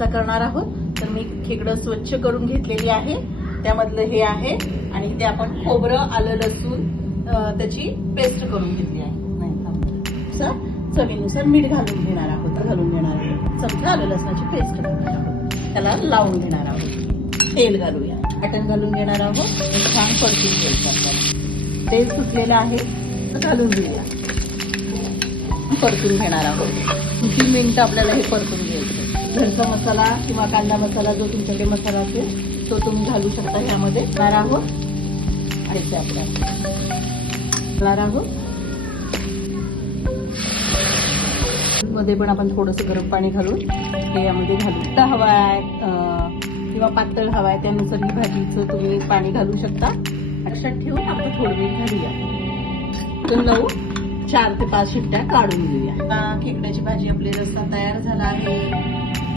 रस्सा करणार आहोत. तर मी खेकडं स्वच्छ करून घेतलेली आहे. त्यामधलं हे आहे आणि ते आपण खोबरं, आलं, लसूण त्याची पेस्ट करून घेतली आहे. चवीनुसार मीठ घालून घेणार आहोत. चमचा आलं लसणाची पेस्ट घालणार आहोत. त्याला लावून घेणार आहोत. तेल घालूया. मटण घालून घेणार आहोत. छान परतून घ्यायचं. तेल सुटलेलं आहे तर घालून घेऊया. परतून घेणार आहोत. 3 मिनिटं आपल्याला हे परतून घ्यायचं. घरचा मसाला किंवा कांदा मसाला जो तुमच्याकडे मसाला असेल तो तुम्ही घालू शकता. ह्यामध्ये घालणार आहोत आणि आपल्याला आहोत. मध्ये पण आपण थोडंसं गरम पाणी घालून हे यामध्ये घालू. हवाय किंवा पातळ हवाय त्यानुसार ही भाजीचं तुम्ही पाणी घालू शकता. लक्षात ठेवून आपण थोडं मीठ घालूया. तर 4 ते 5 शिट्ट्या काढून घेऊया. खेकड्याची भाजी आपली रस्सा तयार झाला आहे.